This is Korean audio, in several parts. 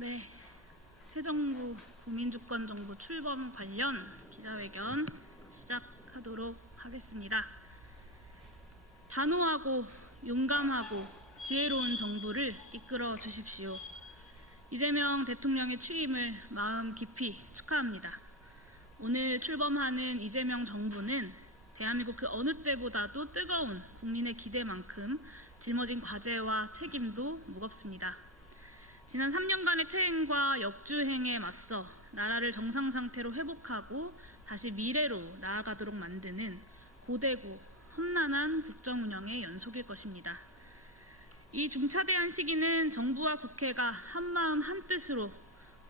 네, 새 정부 국민주권정부 출범 관련 기자회견 시작하도록 하겠습니다. 단호하고 용감하고 지혜로운 정부를 이끌어 주십시오. 이재명 대통령의 취임을 마음 깊이 축하합니다. 오늘 출범하는 이재명 정부는 대한민국 그 어느 때보다도 뜨거운 국민의 기대만큼 짊어진 과제와 책임도 무겁습니다. 지난 3년간의 퇴행과 역주행에 맞서 나라를 정상 상태로 회복하고 다시 미래로 나아가도록 만드는 고되고 험난한 국정 운영의 연속일 것입니다. 이 중차대한 시기는 정부와 국회가 한마음 한뜻으로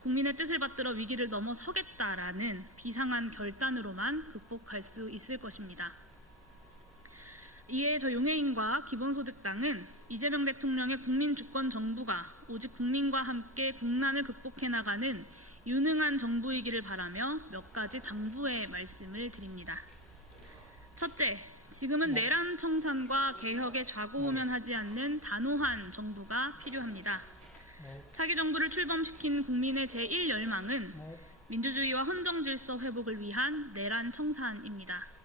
국민의 뜻을 받들어 위기를 넘어서겠다라는 비상한 결단으로만 극복할 수 있을 것입니다. 이에 저 용해인과 기본소득당은 이재명 대통령의 국민주권 정부가 오직 국민과 함께 국난을 극복해 나가는 유능한 정부이기를 바라며 몇 가지 당부의 말씀을 드립니다. 첫째, 지금은 내란 청산과 개혁에 좌고우면하지 않는 단호한 정부가 필요합니다. 차기 정부를 출범시킨 국민의 제1열망은 민주주의와 헌정질서 회복을 위한 내란 청산입니다.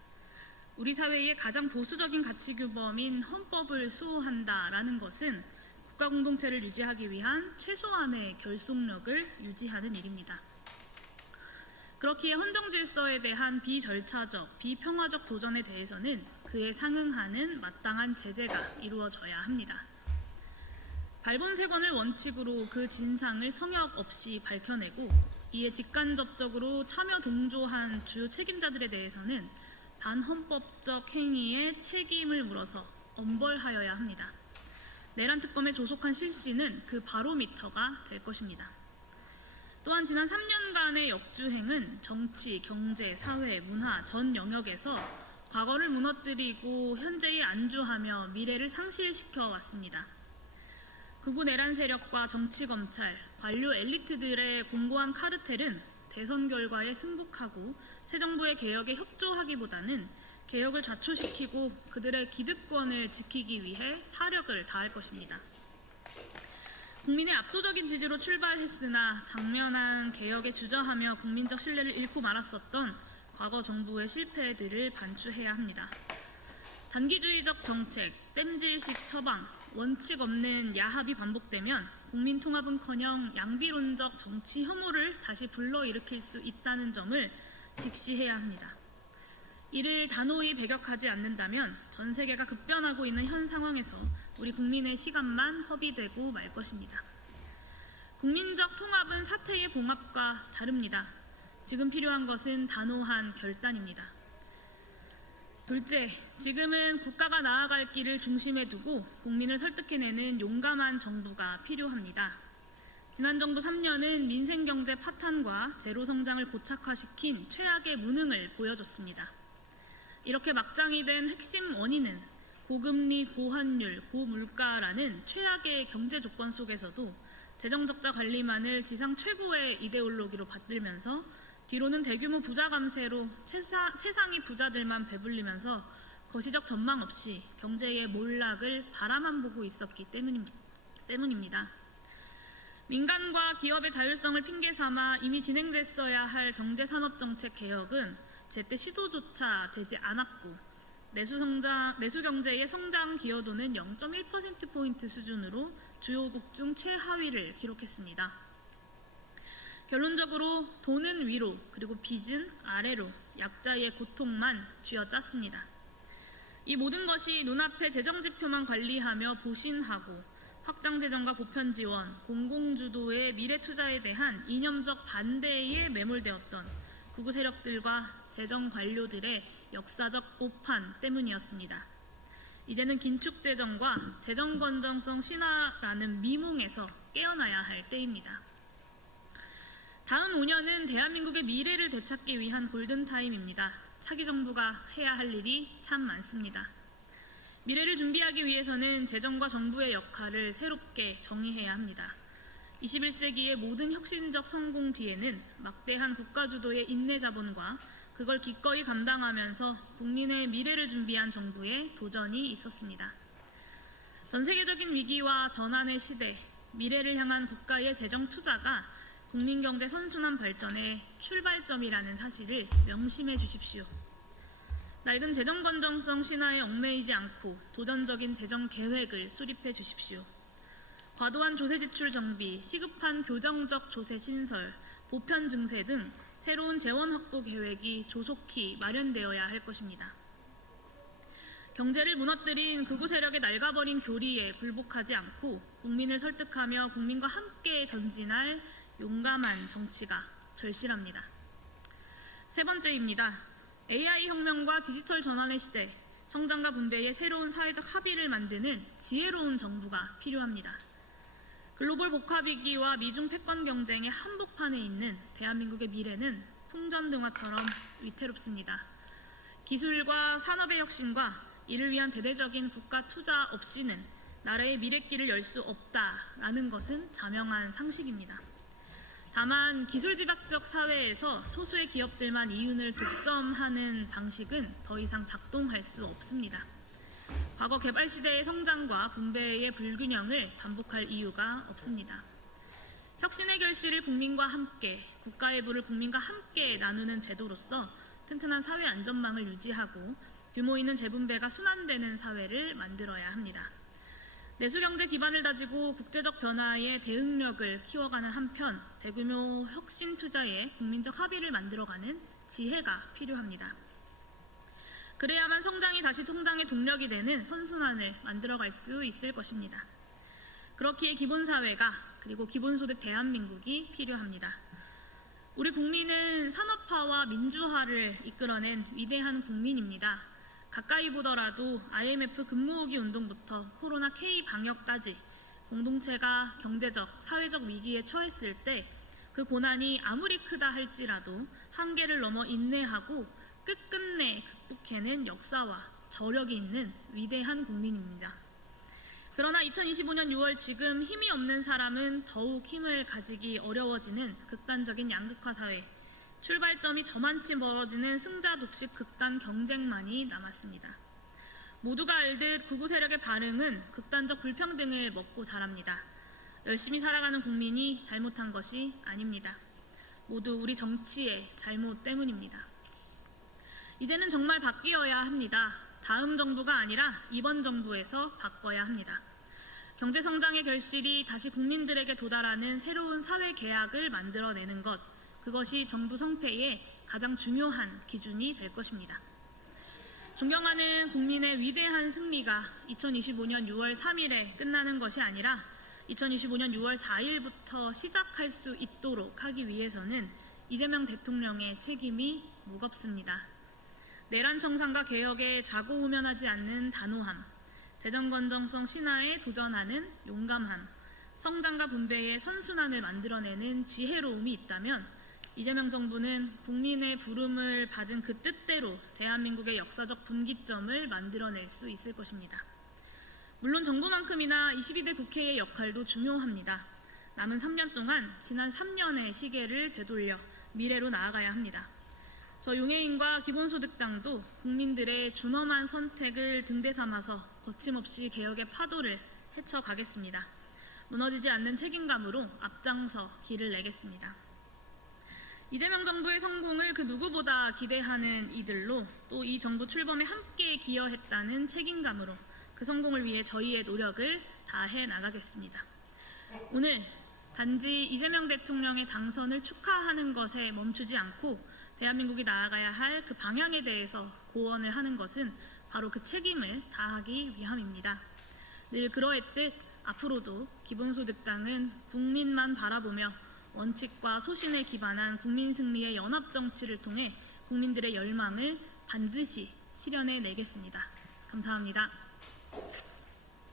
우리 사회의 가장 보수적인 가치규범인 헌법을 수호한다라는 것은 국가 공동체를 유지하기 위한 최소한의 결속력을 유지하는 일입니다. 그렇기에 헌정질서에 대한 비절차적, 비평화적 도전에 대해서는 그에 상응하는 마땅한 제재가 이루어져야 합니다. 발본색원을 원칙으로 그 진상을 성역 없이 밝혀내고 이에 직간접적으로 참여 동조한 주요 책임자들에 대해서는 반헌법적 행위의 책임을 물어서 엄벌하여야 합니다. 내란 특검에 조속한 실시는 그 바로미터가 될 것입니다. 또한 지난 3년간의 역주행은 정치, 경제, 사회, 문화 전 영역에서 과거를 무너뜨리고 현재에 안주하며 미래를 상실시켜 왔습니다. 극우 내란 세력과 정치 검찰, 관료 엘리트들의 공고한 카르텔은 대선 결과에 승복하고 새 정부의 개혁에 협조하기보다는 개혁을 좌초시키고 그들의 기득권을 지키기 위해 사력을 다할 것입니다. 국민의 압도적인 지지로 출발했으나 당면한 개혁에 주저하며 국민적 신뢰를 잃고 말았었던 과거 정부의 실패들을 반추해야 합니다. 단기주의적 정책, 땜질식 처방, 원칙 없는 야합이 반복되면 국민 통합은커녕 양비론적 정치 혐오를 다시 불러일으킬 수 있다는 점을 직시해야 합니다. 이를 단호히 배격하지 않는다면 전 세계가 급변하고 있는 현 상황에서 우리 국민의 시간만 허비되고 말 것입니다. 국민적 통합은 사태의 봉합과 다릅니다. 지금 필요한 것은 단호한 결단입니다. 둘째, 지금은 국가가 나아갈 길을 중심에 두고 국민을 설득해내는 용감한 정부가 필요합니다. 지난 정부 3년은 민생경제 파탄과 제로성장을 고착화시킨 최악의 무능을 보여줬습니다. 이렇게 막장이 된 핵심 원인은 고금리, 고환율, 고물가라는 최악의 경제 조건 속에서도 재정적자 관리만을 지상 최고의 이데올로기로 받들면서 뒤로는 대규모 부자 감세로 최상위 부자들만 배불리면서 거시적 전망 없이 경제의 몰락을 바라만 보고 있었기 때문입니다. 민간과 기업의 자율성을 핑계삼아 이미 진행됐어야 할 경제산업정책 개혁은 제때 시도조차 되지 않았고 내수경제의 성장 기여도는 0.1%포인트 수준으로 주요국 중 최하위를 기록했습니다. 결론적으로 돈은 위로 그리고 빚은 아래로 약자의 고통만 쥐어짰습니다. 이 모든 것이 눈앞의 재정지표만 관리하며 보신하고 확장재정과 보편지원, 공공주도의 미래투자에 대한 이념적 반대에 매몰되었던 극우 세력들과 재정관료들의 역사적 오판 때문이었습니다. 이제는 긴축재정과 재정건전성 신화라는 미몽에서 깨어나야 할 때입니다. 다음 5년은 대한민국의 미래를 되찾기 위한 골든타임입니다. 차기 정부가 해야 할 일이 참 많습니다. 미래를 준비하기 위해서는 재정과 정부의 역할을 새롭게 정의해야 합니다. 21세기의 모든 혁신적 성공 뒤에는 막대한 국가주도의 인내자본과 그걸 기꺼이 감당하면서 국민의 미래를 준비한 정부의 도전이 있었습니다. 전 세계적인 위기와 전환의 시대, 미래를 향한 국가의 재정 투자가 국민경제 선순환 발전의 출발점이라는 사실을 명심해 주십시오. 낡은 재정 건전성 신화에 얽매이지 않고 도전적인 재정 계획을 수립해 주십시오. 과도한 조세 지출 정비, 시급한 교정적 조세 신설, 보편 증세 등 새로운 재원 확보 계획이 조속히 마련되어야 할 것입니다. 경제를 무너뜨린 극우 세력의 낡아버린 교리에 굴복하지 않고 국민을 설득하며 국민과 함께 전진할 용감한 정치가 절실합니다. 세 번째입니다. AI 혁명과 디지털 전환의 시대, 성장과 분배의 새로운 사회적 합의를 만드는 지혜로운 정부가 필요합니다. 글로벌 복합위기와 미중 패권 경쟁의 한복판에 있는 대한민국의 미래는 풍전등화처럼 위태롭습니다. 기술과 산업의 혁신과 이를 위한 대대적인 국가 투자 없이는 나라의 미래길을 열 수 없다라는 것은 자명한 상식입니다. 다만 기술집약적 사회에서 소수의 기업들만 이윤을 독점하는 방식은 더 이상 작동할 수 없습니다. 과거 개발 시대의 성장과 분배의 불균형을 반복할 이유가 없습니다. 혁신의 결실을 국민과 함께, 국가의 부를 국민과 함께 나누는 제도로서 튼튼한 사회 안전망을 유지하고 규모 있는 재분배가 순환되는 사회를 만들어야 합니다. 내수경제 기반을 다지고 국제적 변화에 대응력을 키워가는 한편 대규모 혁신 투자에 국민적 합의를 만들어가는 지혜가 필요합니다. 그래야만 성장이 다시 성장의 동력이 되는 선순환을 만들어갈 수 있을 것입니다. 그렇기에 기본사회가 그리고 기본소득 대한민국이 필요합니다. 우리 국민은 산업화와 민주화를 이끌어낸 위대한 국민입니다. 가까이 보더라도 IMF 금모으기 운동부터 코로나 K 방역까지 공동체가 경제적, 사회적 위기에 처했을 때 그 고난이 아무리 크다 할지라도 한계를 넘어 인내하고 끝끝내 극복해낸 역사와 저력이 있는 위대한 국민입니다. 그러나 2025년 6월 지금 힘이 없는 사람은 더욱 힘을 가지기 어려워지는 극단적인 양극화 사회, 출발점이 저만치 멀어지는 승자 독식 극단 경쟁만이 남았습니다. 모두가 알듯 극우 세력의 반응은 극단적 불평등을 먹고 자랍니다. 열심히 살아가는 국민이 잘못한 것이 아닙니다. 모두 우리 정치의 잘못 때문입니다. 이제는 정말 바뀌어야 합니다. 다음 정부가 아니라 이번 정부에서 바꿔야 합니다. 경제성장의 결실이 다시 국민들에게 도달하는 새로운 사회 계약을 만들어내는 것, 그것이 정부 성패의 가장 중요한 기준이 될 것입니다. 존경하는 국민의 위대한 승리가 2025년 6월 3일에 끝나는 것이 아니라 2025년 6월 4일부터 시작할 수 있도록 하기 위해서는 이재명 대통령의 책임이 무겁습니다. 내란 청산과 개혁에 좌고우면하지 않는 단호함, 재정 건전성 신화에 도전하는 용감함, 성장과 분배의 선순환을 만들어내는 지혜로움이 있다면 이재명 정부는 국민의 부름을 받은 그 뜻대로 대한민국의 역사적 분기점을 만들어낼 수 있을 것입니다. 물론 정부만큼이나 22대 국회의 역할도 중요합니다. 남은 3년 동안 지난 3년의 시계를 되돌려 미래로 나아가야 합니다. 저 용해인과 기본소득당도 국민들의 준엄한 선택을 등대 삼아서 거침없이 개혁의 파도를 헤쳐가겠습니다. 무너지지 않는 책임감으로 앞장서 길을 내겠습니다. 이재명 정부의 성공을 그 누구보다 기대하는 이들로 또 이 정부 출범에 함께 기여했다는 책임감으로 그 성공을 위해 저희의 노력을 다해 나가겠습니다. 오늘 단지 이재명 대통령의 당선을 축하하는 것에 멈추지 않고 대한민국이 나아가야 할 그 방향에 대해서 고언을 하는 것은 바로 그 책임을 다하기 위함입니다. 늘 그러했듯 앞으로도 기본소득당은 국민만 바라보며 원칙과 소신에 기반한 국민 승리의 연합 정치를 통해 국민들의 열망을 반드시 실현해 내겠습니다. 감사합니다.